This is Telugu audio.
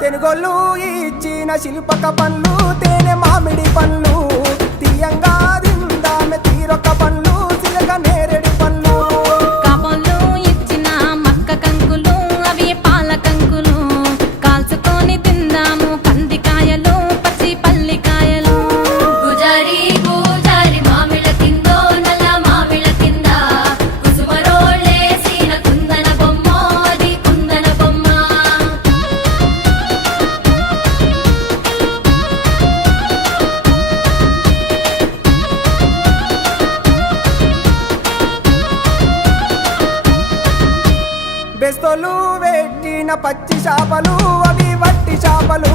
తెనుగోళ్ళు ఇచ్చిన శిల్పక పండ్లు తేనె మామిడి పండ్లు తీయంగా దిందామె తీరొక్క పండ్లు చిలక నేరేడు పండ్లు కాపంలో ఇచ్చిన మక్క కంకులు అవి పాల కంకులు కాల్చుకొని తిందాము పందికాయలు పచ్చి పల్లికాయలు గుజారి గుజారి మామిళ్ళ కిందో నల్ల మామిళ్ళ కింద కుసుమరోళ్ళేసిన కుందన బొమ్మ అది కుందన బొమ్మ బెస్తోలు పెట్టిన పచ్చి చేపలు అవి వట్టి చేపలు